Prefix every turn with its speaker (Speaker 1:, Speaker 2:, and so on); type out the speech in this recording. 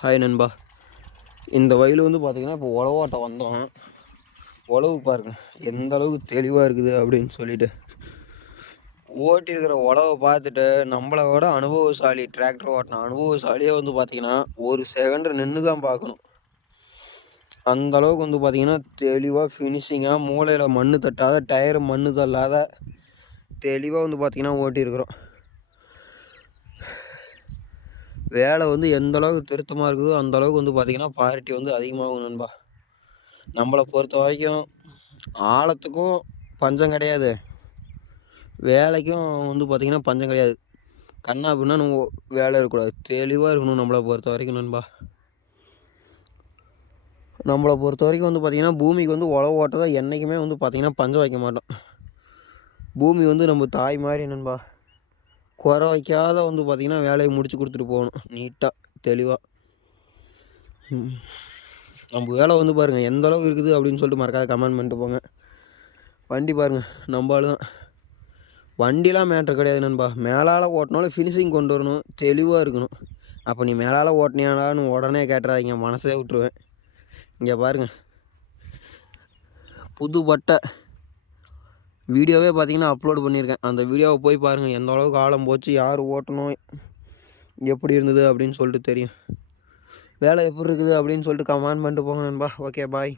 Speaker 1: Hi நண்பா. இந்த வயல் வந்து பார்த்திங்கன்னா இப்போ உழவாட்ட வந்தோம். உழவு பாருங்க. எந்த அளவுக்கு தெளிவாக இருக்குது அப்படின்னு சொல்லிட்டு. ஓட்டியிருக்கிற உழவை பார்த்துட்டு நம்மளை விட அனுபவசாலி டிராக்டர் ஓட்டின அனுபவசாலியே வந்து பார்த்திங்கன்னா ஒரு செகண்ட் நின்று தான் பார்க்கணும். அந்த அளவுக்கு வந்து பார்த்திங்கன்னா தெளிவாக ஃபினிஷிங்காக மூளையில் மண் தட்டாத டயரு மண் தள்ளாத தெளிவாக வந்து பார்த்திங்கன்னா ஓட்டியிருக்கிறோம். வேலை வந்து எந்த அளவுக்கு திருத்தமாக இருக்குதோ அந்த அளவுக்கு வந்து பார்த்திங்கன்னா பார்ட்டி வந்து அதிகமாகும் நண்பா. நம்மளை பொறுத்த வரைக்கும் ஆழத்துக்கும் பஞ்சம் கிடையாது. வேலைக்கும் வந்து பார்த்திங்கன்னா பஞ்சம் கிடையாது. கண்ணா அப்படின்னா நம்ம வேலை இருக்கக்கூடாது. தெளிவாக இருக்கணும் நம்மளை பொறுத்த வரைக்கும் நண்பா. நம்மளை பொறுத்த வரைக்கும் வந்து பார்த்திங்கன்னா பூமிக்கு வந்து உழவு ஓட்டதாக என்றைக்குமே வந்து பார்த்திங்கன்னா பஞ்சம் வைக்க மாட்டோம். பூமி வந்து நம்ம தாய் மாதிரி நண்பா. குறை வைக்காத வந்து பார்த்திங்கன்னா வேலையை முடிச்சு கொடுத்துட்டு போகணும். நீட்டாக தெளிவாக நம்ம வேலை வந்து பாருங்கள் எந்த அளவுக்கு இருக்குது அப்படின்னு சொல்லிட்டு மறக்காத கமெண்ட் பண்ணிட்டு போங்க. வண்டி பாருங்கள் நம்ம தான். வண்டிலாம் மேட்ரு கிடையாது நண்பா. மேலால் ஓட்டினாலும் ஃபினிஷிங் கொண்டு வரணும் தெளிவாக இருக்கணும். அப்போ நீ மேலால் ஓட்டினியாடான்னு உடனே கேட்டுறாதீங்க மனசே விட்டுருவேன். இங்கே பாருங்கள் புது பட்டை. வீடியோவே பார்த்தீங்கன்னா அப்லோட் பண்ணியிருக்கேன். அந்த வீடியோவை போய் பாருங்கள் எந்த அளவுக்கு ஆழம் போச்சு யார் ஓட்டணும் எப்படி இருந்தது அப்படின்னு சொல்லிட்டு தெரியும். வேலை எப்படி இருக்குது அப்படின்னு சொல்லிட்டு கமெண்ட் பண்ணிட்டு போங்க நண்பா. Okay bye